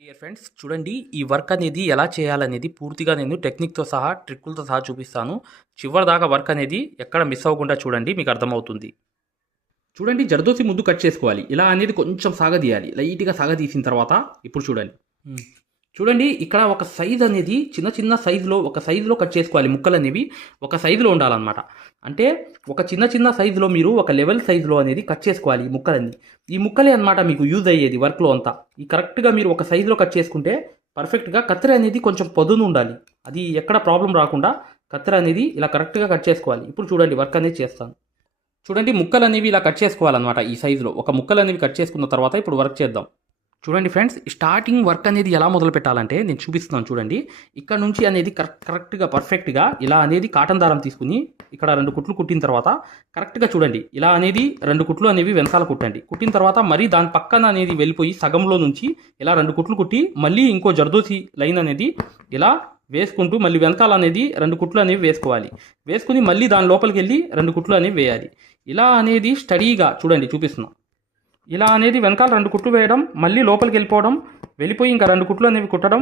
Dear friends, చూడండి ఈ work అనేది ఎలా చేయాలనేది పూర్తిగా నేను టెక్నిక్‌తో సహా, ట్రిక్కులతో సహా చూపిస్తాను. చివరిదాకా వర్క్ అనేది ఎక్కడ మిస్ అవ్వకుండా చూడండి, మీకు అర్థమవుతుంది. చూడండి, జరదోసి ముందు కట్ చేసుకోవాలి. ఇలా అనేది కొంచెం సాగదీయాలి. లైట్‌గా సాగదీసిన తర్వాత ఇప్పుడు చూడండి. చూడండి, ఇక్కడ ఒక సైజ్ అనేది చిన్న చిన్న సైజులో ఒక సైజులో కట్ చేసుకోవాలి. ముక్కలు అనేవి ఒక సైజులో ఉండాలన్నమాట. అంటే ఒక చిన్న చిన్న సైజులో మీరు ఒక లెవెల్ సైజులో అనేది కట్ చేసుకోవాలి ఈ ముక్కలన్నీ. ఈ ముక్కలే అన్నమాట మీకు యూజ్ అయ్యేది వర్క్లో అంతా. ఈ కరెక్ట్గా మీరు ఒక సైజులో కట్ చేసుకుంటే పర్ఫెక్ట్గా కత్తెర అనేది కొంచెం పదును ఉండాలి. అది ఎక్కడ ప్రాబ్లం రాకుండా కత్తెర అనేది ఇలా కరెక్ట్గా కట్ చేసుకోవాలి. ఇప్పుడు చూడండి వర్క్ అనేది చేస్తాను. చూడండి, ముక్కలు అనేవి ఇలా కట్ చేసుకోవాలన్నమాట. ఈ సైజులో ఒక ముక్కలు అనేవి కట్ చేసుకున్న తర్వాత ఇప్పుడు వర్క్ చేద్దాం. చూడండి ఫ్రెండ్స్, స్టార్టింగ్ వర్క్ అనేది ఎలా మొదలు పెట్టాలంటే నేను చూపిస్తున్నాను చూడండి. ఇక్కడ నుంచి అనేది కరెక్ట్గా పర్ఫెక్ట్గా ఇలా అనేది కాటన్ దారం తీసుకుని ఇక్కడ 2 కుట్లు కుట్టిన తర్వాత కరెక్ట్గా చూడండి ఇలా అనేది 2 కుట్లు అనేవి వెనకాల కుట్టండి. కుట్టిన తర్వాత మరీ దాని పక్కన అనేది వెళ్ళిపోయి సగంలో నుంచి ఇలా 2 కుట్లు కుట్టి మళ్ళీ ఇంకో జర్దోసి లైన్ అనేది ఇలా వేసుకుంటూ మళ్ళీ వెనకాల అనేది 2 కుట్లు అనేవి వేసుకోవాలి. వేసుకుని మళ్ళీ దాని లోపలికి వెళ్ళి 2 కుట్లు అనేవి వేయాలి. ఇలా అనేది స్టడీగా చూడండి చూపిస్తున్నాం. ఇలా అనేది వెనకాల 2 కుట్లు వేయడం, మళ్ళీ లోపలికి వెళ్ళిపోవడం, వెళ్ళిపోయి ఇంకా 2 కుట్లు అనేవి కుట్టడం,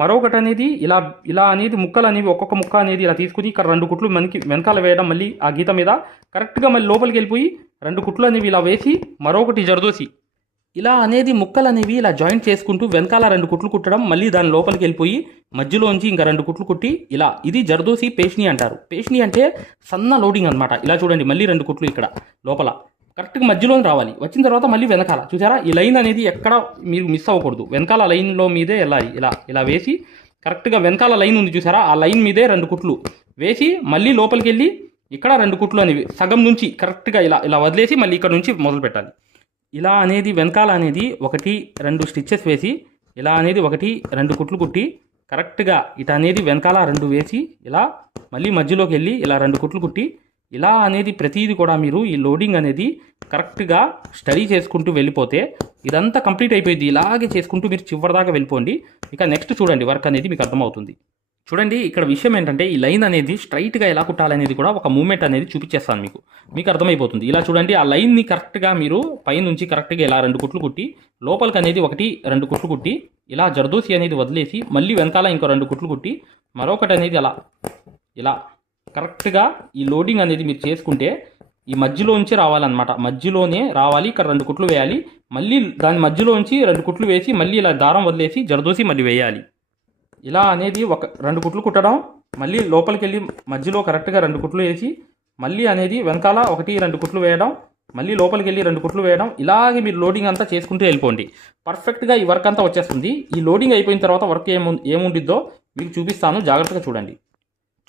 మరొకటి అనేది ఇలా ఇలా అనేది ముక్కలు అనేవి ఒక్కొక్క ముక్క అనేది ఇలా తీసుకుని ఇక్కడ 2 కుట్లు మనకి వెనకాల వేయడం, మళ్ళీ ఆ గీత మీద కరెక్ట్గా మళ్ళీ లోపలికి వెళ్ళిపోయి 2 కుట్లు అనేవి ఇలా వేసి మరొకటి జరదోసి ఇలా అనేది ముక్కలు అనేవి ఇలా జాయింట్ చేసుకుంటూ వెనకాల 2 కుట్లు కుట్టడం, మళ్ళీ దాని లోపలికి వెళ్ళిపోయి మధ్యలోంచి ఇంకా 2 కుట్లు కుట్టి ఇలా ఇది జరదోసి పేష్ని అంటారు. పేష్ని అంటే సన్న లోడింగ్ అనమాట. ఇలా చూడండి మళ్ళీ 2 కుట్లు ఇక్కడ లోపల కరెక్ట్గా మధ్యలో రావాలి. వచ్చిన తర్వాత మళ్ళీ వెనకాల చూసారా ఈ లైన్ అనేది ఎక్కడ మీరు మిస్ అవ్వకూడదు. వెనకాల లైన్లో మీదే వెళ్ళాలి. ఇలా ఇలా వేసి కరెక్ట్గా వెనకాల లైన్ ఉంది చూసారా, ఆ లైన్ మీదే 2 కుట్లు వేసి మళ్ళీ లోపలికి వెళ్ళి ఇక్కడ 2 కుట్లు అనేవి సగం నుంచి కరెక్ట్గా ఇలా ఇలా వదిలేసి మళ్ళీ ఇక్కడ నుంచి మొదలు పెట్టాలి. ఇలా అనేది వెనకాల అనేది 1, 2 స్టిచ్చెస్ వేసి ఇలా అనేది 1, 2 కుట్లు కుట్టి కరెక్ట్గా ఇట అనేది వెనకాల 2 వేసి ఇలా మళ్ళీ మధ్యలోకి వెళ్ళి ఇలా 2 కుట్లు కుట్టి ఇలా అనేది ప్రతిదీ కూడా మీరు ఈ లోడింగ్ అనేది కరెక్ట్గా స్టడీ చేసుకుంటూ వెళ్ళిపోతే ఇదంతా కంప్లీట్ అయిపోయింది. ఇలాగే చేసుకుంటూ మీరు చివరిదాకా వెళ్ళిపోండి. ఇక నెక్స్ట్ చూడండి వర్క్ అనేది మీకు అర్థమవుతుంది. చూడండి, ఇక్కడ విషయం ఏంటంటే ఈ లైన్ అనేది స్ట్రైట్గా ఎలా కుట్టాలనేది కూడా ఒక మూమెంట్ అనేది చూపించేస్తాను మీకు అర్థమైపోతుంది. ఇలా చూడండి, ఆ లైన్ని కరెక్ట్గా మీరు పైనుంచి కరెక్ట్గా ఇలా 2 కుట్లు కుట్టి లోపలికి అనేది 1, 2 కుట్లు కుట్టి ఇలా జర్దోసి అనేది వదిలేసి మళ్ళీ వెనకాల ఇంకో 2 కుట్లు కుట్టి మరొకటి అనేది అలా ఇలా కరెక్ట్గా ఈ లోడింగ్ అనేది మీరు చేసుకుంటే ఈ మధ్యలోంచి రావాలన్నమాట. మధ్యలోనే రావాలి. ఇక్కడ 2 కుట్లు వేయాలి. మళ్ళీ దాని మధ్యలోంచి 2 కుట్లు వేసి మళ్ళీ ఇలా దారం వదిలేసి జరదోసి మళ్ళీ వేయాలి. ఇలా అనేది 2 కుట్లు కుట్టడం, మళ్ళీ లోపలికి వెళ్ళి మధ్యలో కరెక్ట్గా 2 కుట్లు వేసి మళ్ళీ అనేది వెనకాల 1, 2 కుట్లు వేయడం, మళ్ళీ లోపలికి వెళ్ళి 2 కుట్లు వేయడం. ఇలాగే మీరు లోడింగ్ అంతా చేసుకుంటూ వెళ్ళిపోండి. పర్ఫెక్ట్గా ఈ వర్క్ అంతా వచ్చేస్తుంది. ఈ లోడింగ్ అయిపోయిన తర్వాత వర్క్ ఏముండిద్దో మీకు చూపిస్తాను, జాగ్రత్తగా చూడండి.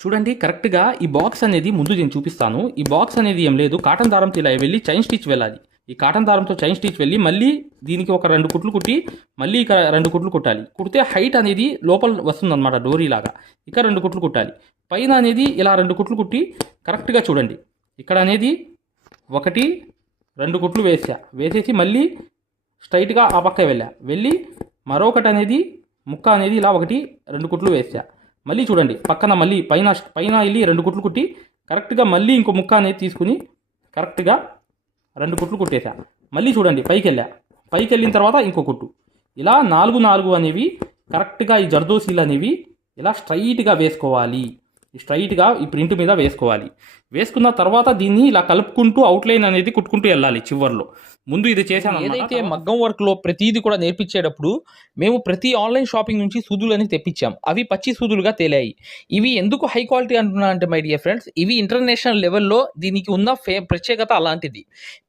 చూడండి, కరెక్ట్గా ఈ బాక్స్ అనేది ముందు నేను చూపిస్తాను. ఈ బాక్స్ అనేది ఏం లేదు, కాటన్ దారంతో ఇలా వెళ్ళి చైన్ స్టిచ్ వెళ్ళాలి. ఈ కాటన్ దారంతో చైన్ స్టిచ్ వెళ్ళి మళ్ళీ దీనికి ఒక 2 కుట్లు కుట్టి మళ్ళీ ఇక 2 కుట్లు కుట్టాలి. కుడితే హైట్ అనేది లోపల వస్తుందన్నమాట డోరీలాగా. ఇక 2 కుట్లు కుట్టాలి. పైన అనేది ఇలా 2 కుట్లు కుట్టి కరెక్ట్గా చూడండి ఇక్కడ అనేది 1, 2 కుట్లు వేసేసి మళ్ళీ స్ట్రైట్గా ఆ పక్క వెళ్ళి మరొకటి అనేది ముక్క అనేది ఇలా 1, 2 కుట్లు మళ్ళీ చూడండి పక్కన మళ్ళీ పైన వెళ్ళి 2 కుట్లు కుట్టి కరెక్ట్గా మళ్ళీ ఇంకో ముక్క అనేది తీసుకుని కరెక్ట్గా 2 కుట్లు కుట్టేసా. మళ్ళీ చూడండి పైకి వెళ్ళిన తర్వాత ఇంకో కుట్టు. ఇలా 4 అనేవి కరెక్ట్గా ఈ జర్దోసీలు అనేవి ఇలా స్ట్రైట్గా వేసుకోవాలి. స్ట్రైట్గా ఈ ప్రింట్ మీద వేసుకున్న తర్వాత దీన్ని ఇలా కలుపుకుంటూ అవుట్లైన్ అనేది కుట్టుకుంటూ వెళ్ళాలి. చివర్లో ముందు ఇది చేశాను. ఏదైతే మగ్గం వర్క్లో ప్రతిదీ కూడా నేర్పించేటప్పుడు మేము ప్రతి ఆన్లైన్ షాపింగ్ నుంచి సూదులని తెప్పించాం. అవి పచ్చి సూదులుగా తేలాయి. ఇవి ఎందుకు హై క్వాలిటీ అంటున్నా అంటే మై డియర్ ఫ్రెండ్స్, ఇవి ఇంటర్నేషనల్ లెవెల్లో దీనికి ఉన్న ప్రత్యేకత అలాంటిది.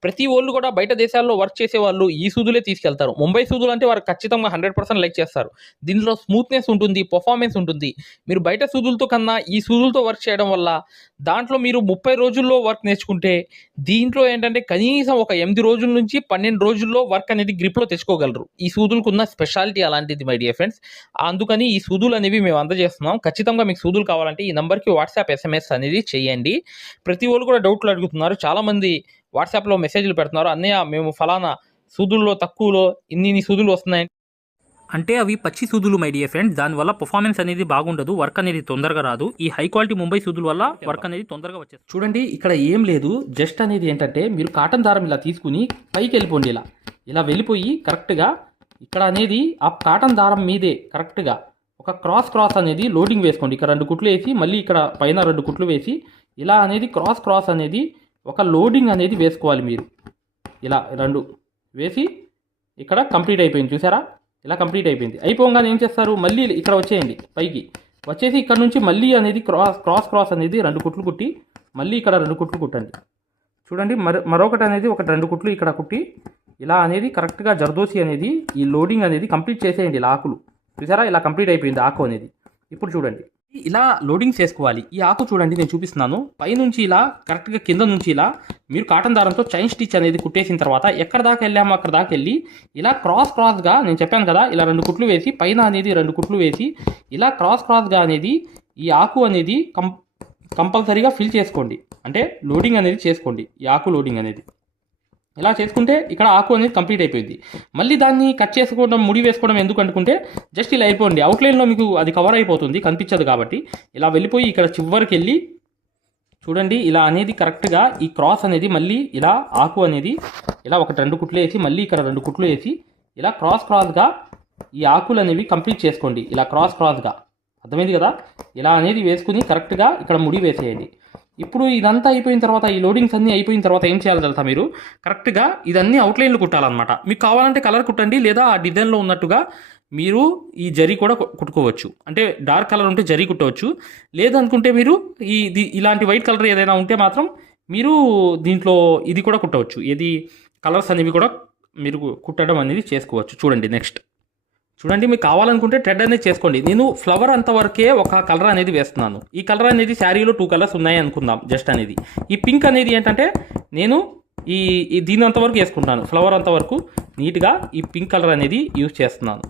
ప్రతి వాళ్ళు కూడా బయట దేశాల్లో వర్క్ చేసే వాళ్ళు ఈ సూదులే తీసుకెళ్తారు. ముంబై సూదులు అంటే వారు ఖచ్చితంగా 100% లైక్ చేస్తారు. దీనిలో స్మూత్నెస్ ఉంటుంది, పర్ఫార్మెన్స్ ఉంటుంది. మీరు బయట సూదులతో కన్నా ఈ సూదులతో వర్క్ చేయడం వల్ల దాంట్లో మీరు 30 రోజుల్లో వర్క్ నేర్చుకుంటే దీంట్లో ఏంటంటే కనీసం ఒక 8 రోజుల నుంచి 12 రోజుల్లో వర్క్ అనేది గ్రిప్లో తెచ్చుకోగలరు. ఈ సూదులకు ఉన్న స్పెషాలిటీ అలాంటిది మై డియర్ ఫ్రెండ్స్. అందుకని ఈ సూదులు అనేవి మేము అందజేస్తున్నాం. ఖచ్చితంగా మీకు సూదులు కావాలంటే ఈ నెంబర్కి వాట్సాప్ SMS అనేది చేయండి. ప్రతి వాళ్ళు కూడా డౌట్లు అడుగుతున్నారు. చాలామంది వాట్సాప్లో మెసేజ్లు పెడుతున్నారు, అన్నయ్య మేము ఫలానా సూదుల్లో తక్కువలో ఇన్ని సూదులు వస్తున్నాయి అంటే అవి పచ్చి సూదులు మై డియర్ ఫ్రెండ్స్. దానివల్ల పర్ఫార్మెన్స్ అనేది బాగుండదు, వర్క్ అనేది తొందరగా రాదు. ఈ హై క్వాలిటీ ముంబై సూదుల వల్ల వర్క్ అనేది తొందరగా వచ్చేది. చూడండి, ఇక్కడ ఏం లేదు, జస్ట్ అనేది ఏంటంటే మీరు కాటన్ దారం ఇలా తీసుకుని పైకి వెళ్ళిపోండి. ఇలా వెళ్ళిపోయి కరెక్ట్గా ఇక్కడ అనేది ఆ కాటన్ దారం మీదే కరెక్ట్గా ఒక క్రాస్ అనేది లోడింగ్ వేసుకోండి. ఇక్కడ 2 కుట్లు వేసి మళ్ళీ ఇక్కడ పైన 2 కుట్లు వేసి ఇలా అనేది క్రాస్ అనేది ఒక లోడింగ్ అనేది వేసుకోవాలి మీరు. ఇలా 2 వేసి ఇక్కడ కంప్లీట్ అయిపోయింది. చూసారా, ఇలా కంప్లీట్ అయిపోయింది. అయిపోగానే ఏం చేస్తారు, మళ్ళీ ఇక్కడ వచ్చేయండి పైకి వచ్చేసి ఇక్కడ నుంచి మళ్ళీ అనేది క్రాస్ అనేది 2 కుట్లు కుట్టి మళ్ళీ ఇక్కడ 2 కుట్లు కుట్టండి. చూడండి, మరొకటి అనేది ఒక 2 కుట్లు ఇక్కడ కుట్టి ఇలా అనేది కరెక్ట్గా జర్దోసి అనేది ఈ లోడింగ్ అనేది కంప్లీట్ చేసేయండి. ఇలా ఆకులు చూసారా, ఇలా కంప్లీట్ అయిపోయింది ఆకు అనేది. ఇప్పుడు చూడండి, ఇలా లోడింగ్ చేసుకోవాలి. ఈ ఆకు చూడండి, నేను చూపిస్తున్నాను. పైనుంచి ఇలా కరెక్ట్గా కింద నుంచి ఇలా మీరు కాటన్ దారంతో చైన్ స్టిచ్ అనేది కుట్టేసిన తర్వాత ఎక్కడ దాకా వెళ్ళామో అక్కడ దాకా వెళ్ళి ఇలా క్రాస్గా నేను చెప్పాను కదా, ఇలా 2 కుట్లు వేసి పైన అనేది 2 కుట్లు వేసి ఇలా క్రాస్గా అనేది ఈ ఆకు అనేది కంపల్సరీగా ఫిల్ చేసుకోండి. అంటే లోడింగ్ అనేది చేసుకోండి. ఈ ఆకు లోడింగ్ అనేది ఇలా చేసుకుంటే ఇక్కడ ఆకు అనేది కంప్లీట్ అయిపోయింది. మళ్ళీ దాన్ని కట్ చేసుకోవడం, ముడి వేసుకోవడం ఎందుకు అనుకుంటే జస్ట్ ఇలా అయిపోండి. అవుట్లైన్లో మీకు అది కవర్ అయిపోతుంది, కనిపించదు కాబట్టి ఇలా వెళ్ళిపోయి ఇక్కడ చివరికి వెళ్ళి చూడండి, ఇలా అనేది కరెక్ట్గా ఈ క్రాస్ అనేది మళ్ళీ ఇలా ఆకు అనేది ఇలా ఒక 2 కుట్లు వేసి మళ్ళీ ఇక్కడ 2 కుట్లు వేసి ఇలా క్రాస్గా ఈ ఆకులు అనేవి కంప్లీట్ చేసుకోండి. ఇలా క్రాస్గా అర్థమైంది కదా. ఇలా అనేది వేసుకుని కరెక్ట్గా ఇక్కడ ముడి వేసేయండి. ఇప్పుడు ఇదంతా అయిపోయిన తర్వాత, ఈ లోడింగ్స్ అన్నీ అయిపోయిన తర్వాత ఏం చేయాలి తెలుసా, మీరు కరెక్ట్గా ఇదన్నీ అవుట్లైన్లు కుట్టాలన్నమాట. మీకు కావాలంటే కలర్ కుట్టండి, లేదా ఆ డిజైన్లో ఉన్నట్టుగా మీరు ఈ జరీ కూడా కుట్టుకోవచ్చు. అంటే డార్క్ కలర్ ఉంటే జరీ కుట్టవచ్చు, లేదనుకుంటే మీరు ఇలాంటి వైట్ కలర్ ఏదైనా ఉంటే మాత్రం మీరు దీంట్లో ఇది కూడా కుట్టవచ్చు. ఏది కలర్స్ అనేవి కూడా మీరు కుట్టడం అనేది చేసుకోవచ్చు. చూడండి, నెక్స్ట్ చూడండి, మీకు కావాలనుకుంటే థ్రెడ్ అనేది చేసుకోండి. నేను ఫ్లవర్ అంతవరకే ఒక కలర్ అనేది వేస్తున్నాను. ఈ కలర్ అనేది శారీలో 2 కలర్స్ ఉన్నాయి అనుకుందాం. జస్ట్ అనేది ఈ పింక్ అనేది ఏంటంటే నేను దీని అంతవరకు వేసుకుంటాను. ఫ్లవర్ అంతవరకు నీట్గా ఈ పింక్ కలర్ అనేది యూజ్ చేస్తున్నాను.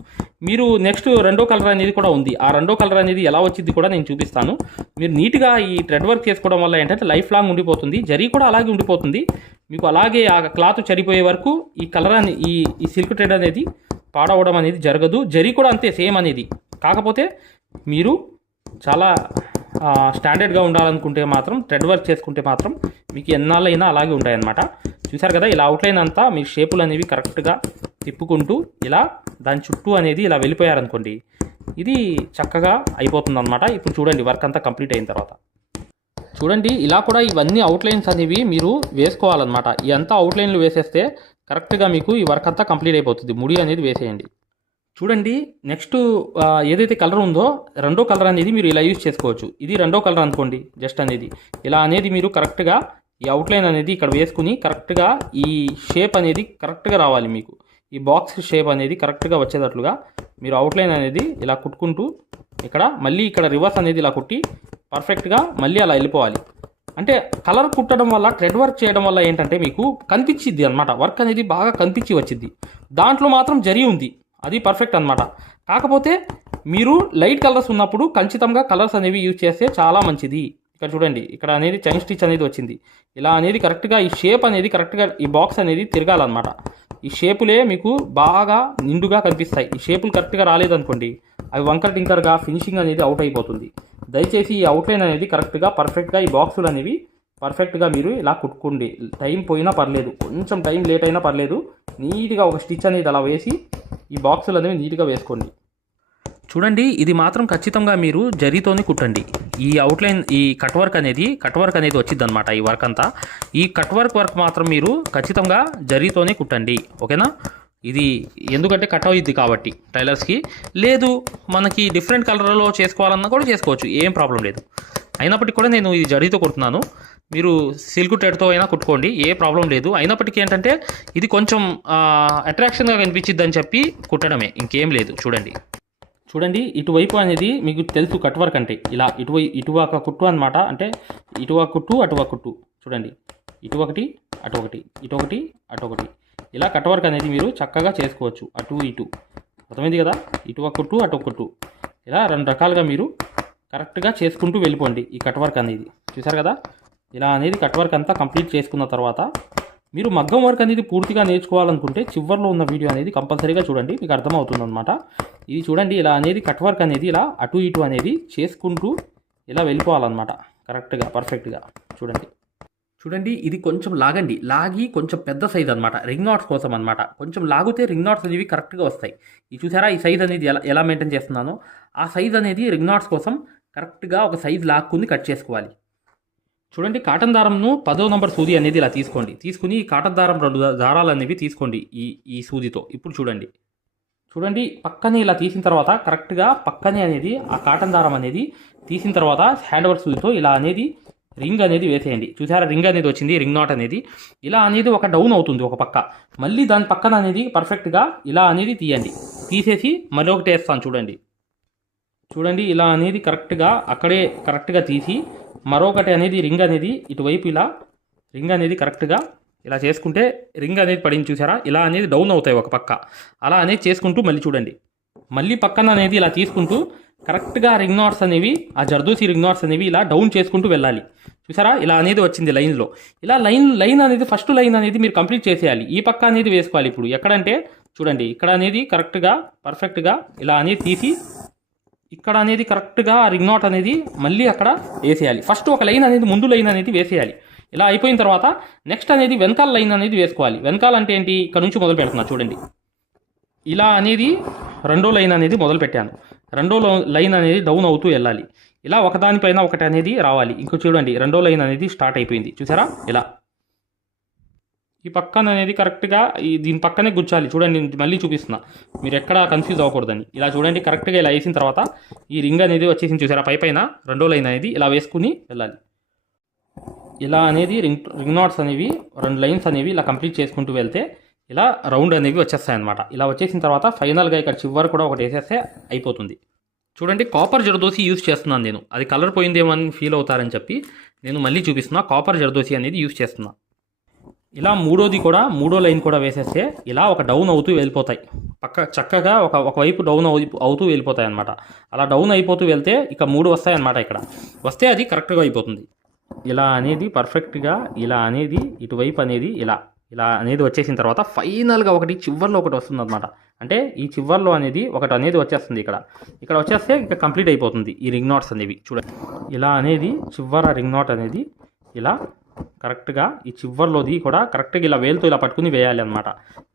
మీరు నెక్స్ట్ 2వ కలర్ అనేది కూడా ఉంది. ఆ 2వ కలర్ అనేది ఎలా వచ్చింది కూడా నేను చూపిస్తాను. మీరు నీట్గా ఈ థ్రెడ్ వర్క్ చేసుకోవడం వల్ల ఏంటంటే లైఫ్ లాంగ్ ఉండిపోతుంది. జరీ కూడా అలాగే ఉండిపోతుంది. మీకు అలాగే ఆ క్లాత్ చెడిపోయే వరకు ఈ కలర్ ఈ సిల్క్ థ్రెడ్ అనేది పాడవడం అనేది జరగదు. జరీ కూడా అంతే సేమ్ అనేది. కాకపోతే మీరు చాలా స్టాండర్డ్గా ఉండాలనుకుంటే మాత్రం థ్రెడ్ వర్క్ చేసుకుంటే మాత్రం మీకు ఎన్నాళ్ళైనా అలాగే ఉంటాయన్నమాట. చూసారు కదా, ఇలా అవుట్లైన్ అంతా మీ షేపులు అనేవి కరెక్ట్గా తిప్పుకుంటూ ఇలా దాని చుట్టూ అనేది ఇలా వెళ్ళిపోయారనుకోండి, ఇది చక్కగా అయిపోతుందన్నమాట. ఇప్పుడు చూడండి, వర్క్ అంతా కంప్లీట్ అయిన తర్వాత చూడండి, ఇలా కూడా ఇవన్నీ అవుట్లైన్స్ అనేవి మీరు వేసుకోవాలన్నమాట. ఇదంతా అవుట్లైన్లు వేసేస్తే కరెక్ట్గా మీకు ఈ వర్క్ అంతా కంప్లీట్ అయిపోతుంది. ముడి అనేది వేసేయండి. చూడండి, నెక్స్ట్ ఏదైతే కలర్ ఉందో 2వ కలర్ అనేది మీరు ఇలా యూజ్ చేసుకోవచ్చు. ఇది 2వ కలర్ అనుకోండి. జస్ట్ అనేది ఇలా అనేది మీరు కరెక్ట్గా ఈ అవుట్లైన్ అనేది ఇక్కడ వేసుకుని కరెక్ట్గా ఈ షేప్ అనేది కరెక్ట్గా రావాలి. మీకు ఈ బాక్స్ షేప్ అనేది కరెక్ట్గా వచ్చేటట్లుగా మీరు అవుట్లైన్ అనేది ఇలా కుట్టుకుంటూ ఇక్కడ మళ్ళీ ఇక్కడ రివర్స్ అనేది ఇలా కుట్టి పర్ఫెక్ట్గా మళ్ళీ అలా వెళ్ళిపోవాలి. అంటే కలర్ కుట్టడం వల్ల, థ్రెడ్ వర్క్ చేయడం వల్ల ఏంటంటే మీకు కనిపించిద్ది అనమాట. వర్క్ అనేది బాగా కనిపించి వచ్చింది. దాంట్లో మాత్రం జరీ ఉంది, అది పర్ఫెక్ట్ అనమాట. కాకపోతే మీరు లైట్ కలర్స్ ఉన్నప్పుడు ఖచ్చితంగా కలర్స్ అనేవి యూజ్ చేస్తే చాలా మంచిది. ఇక్కడ చూడండి, ఇక్కడ అనేది చైన్ స్టిచ్ అనేది వచ్చింది. ఇలా అనేది కరెక్ట్గా ఈ షేప్ అనేది కరెక్ట్గా ఈ బాక్స్ అనేది తిరగాలన్నమాట. ఈ షేపులే మీకు బాగా నిండుగా కనిపిస్తాయి. ఈ షేపులు కరెక్ట్గా రాలేదనుకోండి, అవి వంకర్ టింకర్గా ఫినిషింగ్ అనేది అవుట్ అయిపోతుంది. దయచేసి ఈ అవుట్లైన్ అనేది కరెక్ట్గా పర్ఫెక్ట్గా ఈ బాక్సులు అనేవి పర్ఫెక్ట్గా మీరు ఇలా కుట్టుకోండి. టైం పోయినా పర్లేదు, కొంచెం టైం లేట్ అయినా పర్లేదు, నీట్గా ఒక స్టిచ్ అనేది అలా వేసి ఈ బాక్సులు అనేవి నీట్గా వేసుకోండి. చూడండి, ఇది మాత్రం ఖచ్చితంగా మీరు జరీతోనే కుట్టండి. ఈ అవుట్లైన్ ఈ కట్ వర్క్ అనేది వచ్చింది అనమాట. ఈ వర్క్ అంతా ఈ కట్ వర్క్ మాత్రం మీరు ఖచ్చితంగా జరీతోనే కుట్టండి. ఓకేనా, ఇది ఎందుకంటే కట్ అవుతుంది కాబట్టి టైలర్స్కి. లేదు మనకి డిఫరెంట్ కలర్లో చేసుకోవాలన్నా కూడా చేసుకోవచ్చు, ఏం ప్రాబ్లం లేదు. అయినప్పటికీ కూడా నేను ఇది జరీతో కుడుతున్నాను. మీరు సిల్క్ థ్రెడ్తో అయినా కుట్టుకోండి, ఏ ప్రాబ్లం లేదు. అయినప్పటికీ ఏంటంటే ఇది కొంచెం అట్రాక్షన్గా కనిపించిద్ది అని చెప్పి కుట్టడమే, ఇంకేం లేదు. చూడండి, ఇటువైపు అనేది మీకు తెలుసు కట్ వర్క్ అంటే ఇలా ఇటువైపు కుట్టు అనమాట. అంటే ఇటువైపు కుట్టు అటువైపు కుట్టు. చూడండి, ఇటు ఒకటి అటు ఒకటి ఇలా కట్ వర్క్ అనేది మీరు చక్కగా చేసుకోవచ్చు. అటు ఇటు అర్థమైంది కదా. ఇటువైపు కుట్టు అటు కుట్టు ఇలా 2 రకాలుగా మీరు కరెక్ట్గా చేసుకుంటూ వెళ్ళిపోండి. ఈ కట్ వర్క్ అనేది చూసారు కదా. ఇలా అనేది కట్ వర్క్ అంతా కంప్లీట్ చేసుకున్న తర్వాత మీరు మగ్గం వర్క్ అనేది పూర్తిగా నేర్చుకోవాలనుకుంటే చివర్లో ఉన్న వీడియో అనేది కంపల్సరీగా చూడండి, మీకు అర్థమవుతుంది అనమాట. ఇది చూడండి, ఇలా అనేది కట్ వర్క్ అనేది ఇలా అటు ఇటు అనేది చేసుకుంటూ ఇలా వెళ్ళిపోవాలన్నమాట కరెక్ట్గా పర్ఫెక్ట్గా. చూడండి ఇది కొంచెం లాగండి, లాగి కొంచెం పెద్ద సైజ్ అనమాట, రింగ్ నాట్స్ కోసం అనమాట. కొంచెం లాగితే రింగ్ నాట్స్ అనేవి కరెక్ట్గా వస్తాయి. ఇది చూసారా, ఈ సైజ్ అనేది ఎలా మెయింటైన్ చేస్తున్నానో, ఆ సైజ్ అనేది రింగ్ నాట్స్ కోసం కరెక్ట్గా ఒక సైజ్ లాక్కుని కట్ చేసుకోవాలి. చూడండి కాటన్ దారంను 10వ నంబర్ సూది అనేది ఇలా తీసుకుని ఈ కాటన్ దారం 2 దారాలు అనేవి తీసుకోండి ఈ సూదితో. ఇప్పుడు చూడండి పక్కనే ఇలా తీసిన తర్వాత కరెక్ట్గా పక్కనే అనేది ఆ కాటన్ దారం అనేది తీసిన తర్వాత హ్యాండ్ వర్క్ సూదితో ఇలా అనేది రింగ్ అనేది వేసేయండి. చూసారా, రింగ్ అనేది వచ్చింది, రింగ్ నాట్ అనేది ఇలా అనేది ఒక డౌన్ అవుతుంది ఒక పక్క. మళ్ళీ దాని పక్కన అనేది పర్ఫెక్ట్గా ఇలా అనేది తీసేసి మరొకటి వేస్తాను. చూడండి ఇలా అనేది కరెక్ట్గా తీసి మరొకటి అనేది రింగ్ అనేది ఇటువైపు ఇలా రింగ్ అనేది కరెక్ట్గా ఇలా చేసుకుంటే రింగ్ అనేది పడింది. చూసారా, ఇలా అనేది డౌన్ అవుతాయి ఒక పక్క. అలా అనేది చేసుకుంటూ మళ్ళీ పక్కన అనేది ఇలా తీసుకుంటూ కరెక్ట్గా రింగ్ నాట్స్ అనేవి, ఆ జర్దోసి రింగ్ నాట్స్ అనేవి ఇలా డౌన్ చేసుకుంటూ వెళ్ళాలి. చూసారా, ఇలా అనేది వచ్చింది లైన్లో. ఇలా లైన్ అనేది ఫస్ట్ లైన్ అనేది మీరు కంప్లీట్ చేసేయాలి. ఈ పక్క అనేది వేసుకోవాలి. ఇప్పుడు ఎక్కడంటే చూడండి, ఇక్కడ అనేది కరెక్ట్గా పర్ఫెక్ట్గా ఇలా అనేది తీసి ఇక్కడ అనేది కరెక్ట్గా రింగ్ నాట్ అనేది మళ్ళీ అక్కడ వేసేయాలి. ఫస్ట్ ఒక లైన్ అనేది ముందు లైన్ అనేది వేసేయాలి. ఇలా అయిపోయిన తర్వాత నెక్స్ట్ అనేది వెనకాల లైన్ అనేది వేసుకోవాలి. వెనకాల అంటే ఏంటి, ఇక్కడ నుంచి మొదలు పెడుతున్నా. చూడండి ఇలా అనేది రెండో లైన్ అనేది మొదలు పెట్టాను. రెండో లైన్ అనేది డౌన్ అవుతూ వెళ్ళాలి. ఇలా ఒకదానిపైన ఒకటి అనేది రావాలి. ఇంకో చూడండి రెండో లైన్ అనేది స్టార్ట్ అయిపోయింది. చూసారా, ఇలా ఈ పక్కన అనేది కరెక్ట్గా దీని పక్కనే గుచ్చాలి. చూడండి మళ్ళీ చూపిస్తున్నా, మీరు ఎక్కడ కన్ఫ్యూజ్ అవ్వకూడదని. ఇలా చూడండి కరెక్ట్గా ఇలా వేసిన తర్వాత ఈ రింగ్ అనేది వచ్చేసింది. చూసారా, పైన రెండో లైన్ అనేది ఇలా వేసుకుని వెళ్ళాలి. ఇలా అనేది రింగ్ నాట్స్ అనేవి 2 లైన్స్ అనేవి ఇలా కంప్లీట్ చేసుకుంటూ వెళ్తే ఇలా రౌండ్ అనేవి వచ్చేస్తాయి అనమాట. ఇలా వచ్చేసిన తర్వాత ఫైనల్గా ఇక్కడ చివరి కూడా ఒకటి వేసేస్తే అయిపోతుంది. చూడండి కాపర్ జరదోసి యూజ్ చేస్తున్నాను నేను. అది కలర్ పోయిందేమో అని ఫీల్ అవుతారని చెప్పి నేను మళ్ళీ చూపిస్తున్నా. కాపర్ జరదోసి అనేది యూజ్ చేస్తున్నా. ఇలా మూడో లైన్ కూడా వేసేస్తే ఇలా ఒక డౌన్ అవుతూ వెళ్ళిపోతాయి. చక్కగా ఒకవైపు డౌన్ అవుతూ వెళ్ళిపోతాయి అనమాట. అలా డౌన్ అయిపోతూ వెళ్తే ఇక 3 వస్తాయి అనమాట. ఇక్కడ వస్తే అది కరెక్ట్గా అయిపోతుంది. ఇలా అనేది పర్ఫెక్ట్గా ఇలా అనేది ఇటువైపు అనేది ఇలా అనేది వచ్చేసిన తర్వాత ఫైనల్గా చివర్లో ఒకటి వస్తుంది అనమాట. అంటే ఈ చివర్లో అనేది ఒకటి అనేది వచ్చేస్తుంది. ఇక్కడ వచ్చేస్తే ఇక కంప్లీట్ అయిపోతుంది ఈ రింగ్ నాట్స్ అనేవి. చూడండి ఇలా అనేది చివర రింగ్ నాట్ అనేది ఇలా కరెక్ట్గా ఈ చివర్లోది కూడా కరెక్ట్గా ఇలా వేలుతో ఇలా పట్టుకుని వేయాలి అనమాట.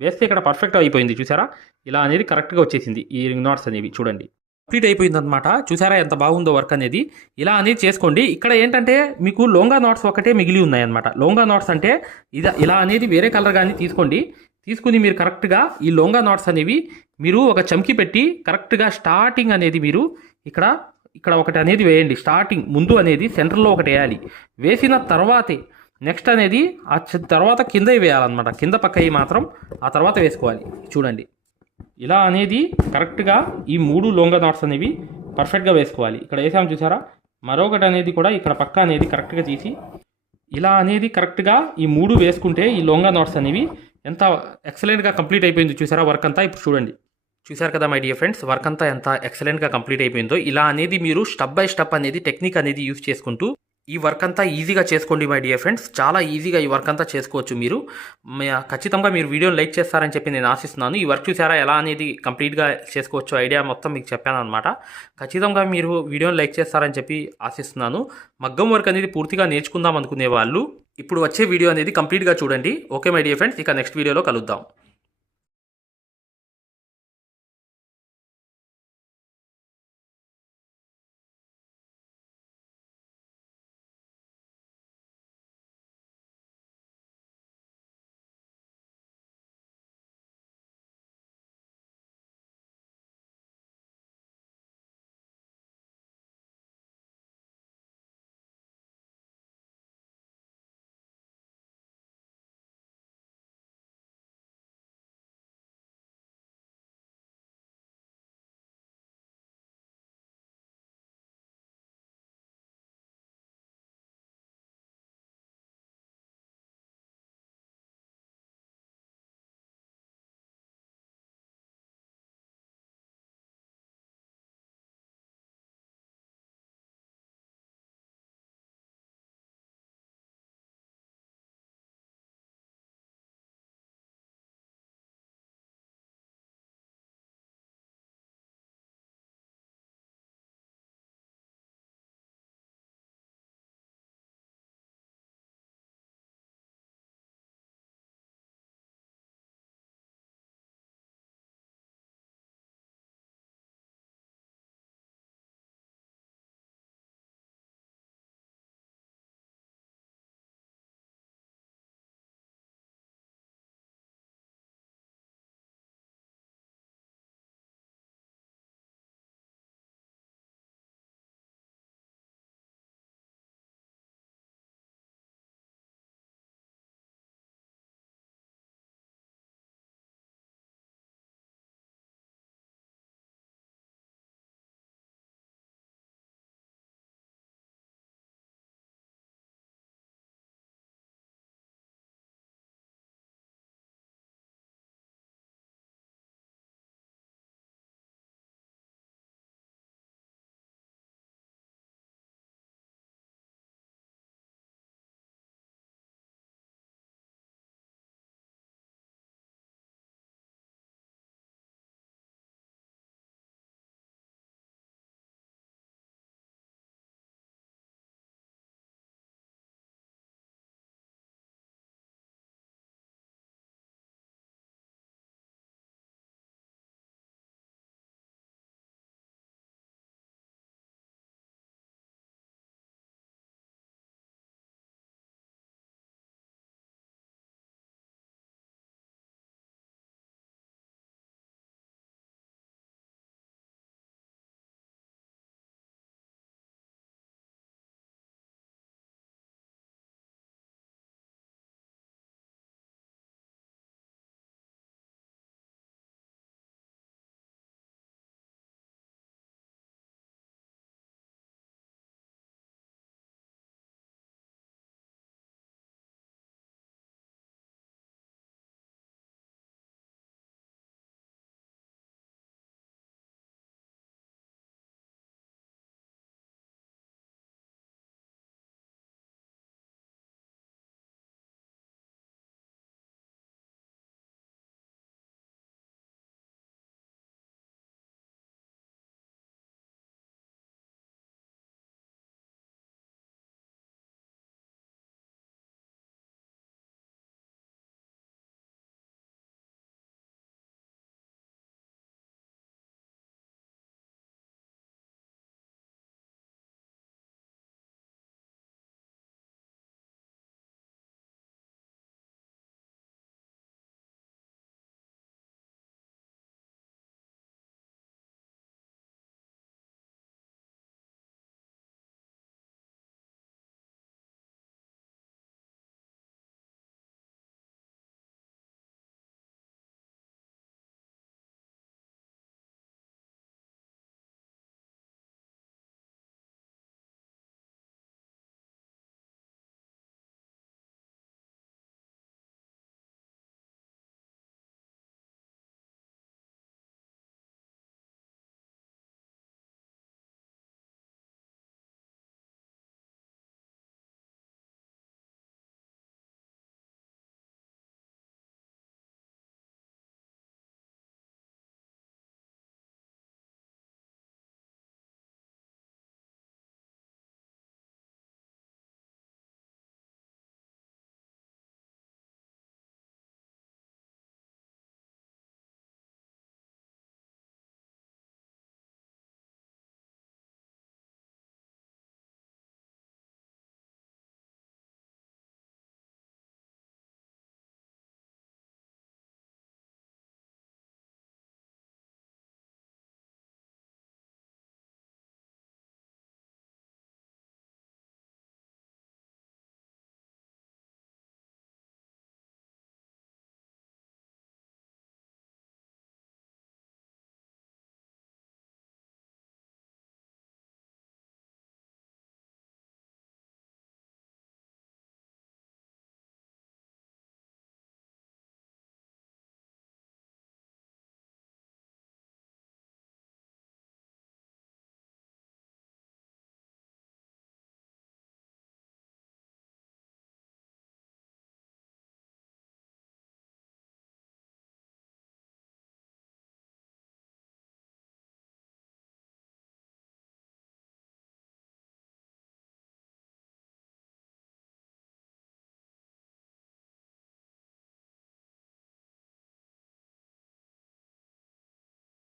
వేస్తే ఇక్కడ పర్ఫెక్ట్గా అయిపోయింది. చూసారా, ఇలా అనేది కరెక్ట్గా వచ్చేసింది ఈ రింగ్ నాట్స్ అనేవి. చూడండి కంప్లీట్ అయిపోయింది అనమాట. చూసారా ఎంత బాగుందో వర్క్ అనేది. ఇలా అనేది చేసుకోండి. ఇక్కడ ఏంటంటే మీకు లోంగా నాట్స్ ఒకటే మిగిలి ఉన్నాయన్నమాట. లోంగా నాట్స్ అంటే ఇలా అనేది వేరే కలర్ కానీ తీసుకుని మీరు కరెక్ట్గా ఈ లోంగా నాట్స్ అనేవి మీరు ఒక చమ్కి పెట్టి కరెక్ట్గా స్టార్టింగ్ అనేది మీరు ఇక్కడ ఒకటి అనేది వేయండి. స్టార్టింగ్ ముందు అనేది సెంటర్లో ఒకటి వేయాలి. వేసిన తర్వాతే నెక్స్ట్ అనేది ఆ తర్వాత కింద వేయాలన్నమాట. కింద పక్క మాత్రం ఆ తర్వాత వేసుకోవాలి. చూడండి ఇలా అనేది కరెక్ట్గా ఈ 3 లోంగా నాట్స్ అనేవి పర్ఫెక్ట్గా వేసుకోవాలి. ఇక్కడ వేసాము చూసారా, మరొకటి అనేది కూడా ఇక్కడ పక్క అనేది కరెక్ట్గా తీసి ఇలా అనేది కరెక్ట్గా ఈ 3 వేసుకుంటే ఈ లోంగా నాట్స్ అనేవి ఎంత ఎక్సలెంట్గా కంప్లీట్ అయిపోయింది. చూసారా వర్క్ అంతా. ఇప్పుడు చూడండి, చూసారు కదా మై డియర్ ఫ్రెండ్స్, వర్క్ అంతా ఎంత ఎక్సలెంట్గా కంప్లీట్ అయిపోయిందో. ఇలా అనేది మీరు స్టెప్ బై స్టెప్ అనేది టెక్నిక్ అనేది యూజ్ చేసుకుంటూ ఈ వర్క్ అంతా ఈజీగా చేసుకోండి మై డియర్ ఫ్రెండ్స్. చాలా ఈజీగా ఈ వర్క్ అంతా చేసుకోవచ్చు మీరు. ఖచ్చితంగా మీరు వీడియోని లైక్ చేస్తారని చెప్పి నేను ఆశిస్తున్నాను. ఈ వర్క్ చూసారా ఎలా అనేది కంప్లీట్గా చేసుకోవచ్చు, ఐడియా మొత్తం మీకు చెప్పాను అనమాట. ఖచ్చితంగా మీరు వీడియోని లైక్ చేస్తారని చెప్పి ఆశిస్తున్నాను. మగ్గం వర్క్ అనేది పూర్తిగా నేర్చుకుందాం అనుకునే వాళ్ళు ఇప్పుడు వచ్చే వీడియో అనేది కంప్లీట్గా చూడండి. ఓకే మై డియర్ ఫ్రెండ్స్, ఇక నెక్స్ట్ వీడియోలో కలుద్దాం.